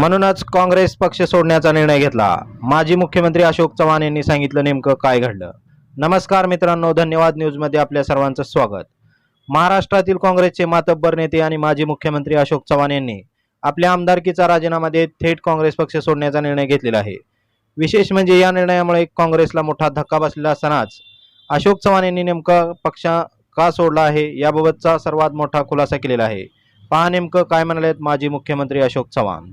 म्हणूनच काँग्रेस पक्ष सोडण्याचा निर्णय घेतला. माजी मुख्यमंत्री अशोक चव्हाण यांनी सांगितलं नेमकं काय घडलं. नमस्कार मित्रांनो धन्यवाद न्यूजमध्ये आपल्या सर्वांचं स्वागत. महाराष्ट्रातील काँग्रेसचे मातब्बर नेते आणि माजी मुख्यमंत्री अशोक चव्हाण यांनी आपल्या आमदारकीचा राजीनामा देत थेट काँग्रेस पक्ष सोडण्याचा निर्णय घेतलेला आहे. विशेष म्हणजे या निर्णयामुळे काँग्रेसला मोठा धक्का बसलेला असतानाच अशोक चव्हाण यांनी नेमका पक्ष का सोडला आहे याबाबतचा सर्वात मोठा खुलासा केलेला आहे. पहा नेमकं काय म्हणालेत माजी मुख्यमंत्री अशोक चव्हाण.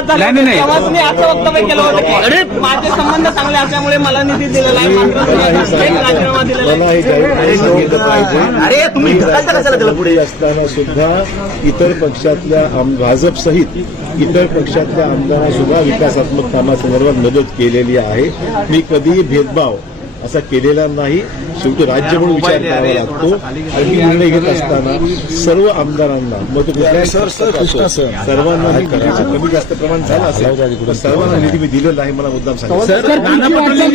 झाले नाही, असं वक्तव्य केलं होतं की माझे संबंध चांगले असल्यामुळे मला निधी दिलेला आहे मात्र तुम्ही एक राजीनामा दिलेला आहे. मला हे जाहीरपणे सांगितलं पाहिजे. तुम्ही पुढे? असताना सुद्धा इतर पक्षातल्या आम- भाजप सहित इतर पक्षातल्या आमदारांना सुद्धा विकासात्मक कामासंदर्भात मदत केलेली आहे. मी कधीही भेदभाव असा केलेला नाही शेवटी राज्य म्हणून विचार करावा लागतो आणि मी निर्णय घेत असताना सर्व आमदारांना मग तो असो, सर्वांना कमी जास्त प्रमाण झालं असेल सर्वांना निधी मी दिलेला आहे मला मुद्दाम सांगितलं सर नाना पटोले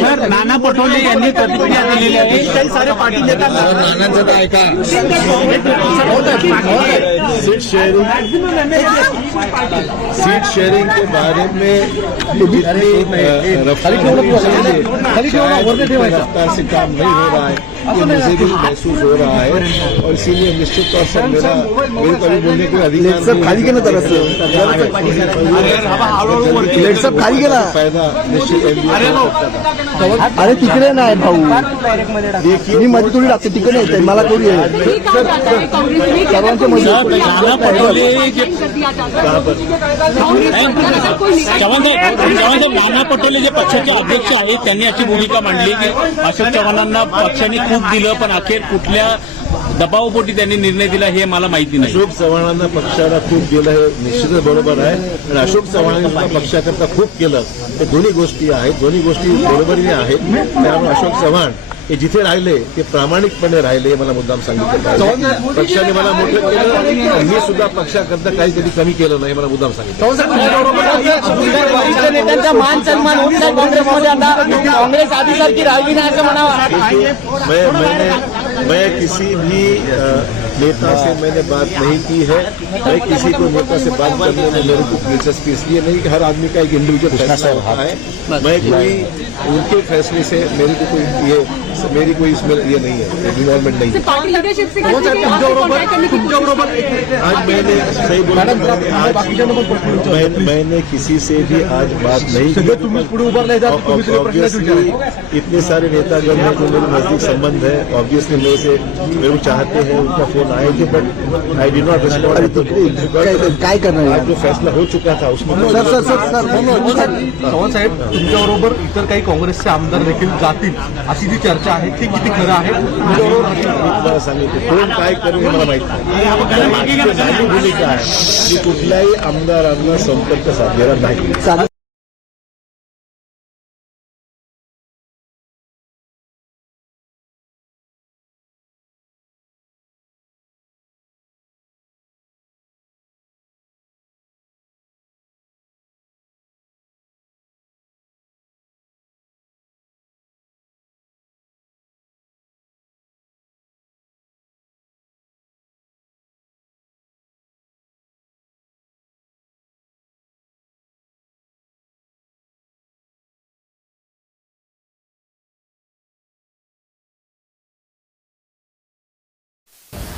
सर नाना पटोले यांनी प्रतिक्रिया दिलेली आहे सीट शेयरिंग सीट शेयरिंग के बारे में जितनी अ, रफ्तार शायद रफ्तार से काम नहीं हो रहा है ये मुझे भी महसूस हो रहा है और इसीलिए निश्चित तौर से मेरा मेरे को अभी बोलने के अधिकार सब खाली के ना सब खाली के ना फायदा निश्चित अरे तिकडे नाही भाऊ मी मध्ये थोडी लागते तिकडे येते मला थोडी साहेब नाना पटोले जे पक्षाचे अध्यक्ष आहेत त्यांनी अशी भूमिका मांडली की अशोक चव्हाणांना पक्षाने खूप दिलं पण अखेर कुठल्या दबावपोटी त्यांनी निर्णय दिला हे मला माहिती नाही. अशोक चव्हाणांना पक्षाला खूप केलं हे निश्चितच बरोबर आहे. आणि अशोक चव्हाणांनी सुद्धा पक्षाकरता खूप केलं. हे दोन्ही गोष्टी आहेत. दोन्ही गोष्टी बरोबरीने आहेत. त्यामुळे अशोक चव्हाण हे जिथे राहिले ते प्रामाणिकपणे राहिले हे मला मुद्दाम सांगितलं पक्षाने मला मोठं केलं आणि मी सुद्धा पक्षाकरता काही कधी कमी केलं नाही मला मुद्दाम सांगितलं. वरिष्ठ नेत्यांचा मान सन्मान होत नाही काँग्रेसमध्ये आता काँग्रेस आधीसारखी राहिली नाही असं म्हणावं मैं किसी भी नेता से मैंने बात नहीं की है। मैं किसी को नेता से बात करने में मेरे को दिलचस्पी इसलिए नहीं कि हर आदमी का एक इंडिविजुअल फैसला होता है। मैं कोई उनके फैसले से मेरे को कोई ये मेरी कोई इसमें ये नहीं है इन्वॉल्वमेंट नहीं है। पार्टी लीडरशिप से कांटेक्ट आज मैंने सही बोला मैंने आज मैंने किसी से भी आज बात नहीं की इतने सारे नेतागण हैं जो मेरे नज़दीक संबंध है ऑब्वियसली मेरे से मेरे को चाहते हैं उनका फोन आए थे but I did not respond काय करणार आज जो फैसला हो चुका था उसमें sir sir sir sir Chavan saheb? तुमच्याबरोबर इतर काही काँग्रेसचे आमदार देखील जातील अशी जी चर्चा आहे ती किती खरं आहे? तुमच्याबरोबर मी तुम्हाला सांगितलं. कोण काय करेल हे मला माहीत नाही. भूमिका आहे. मी कुठल्याही आमदारांना संपर्क साधलेला नाही.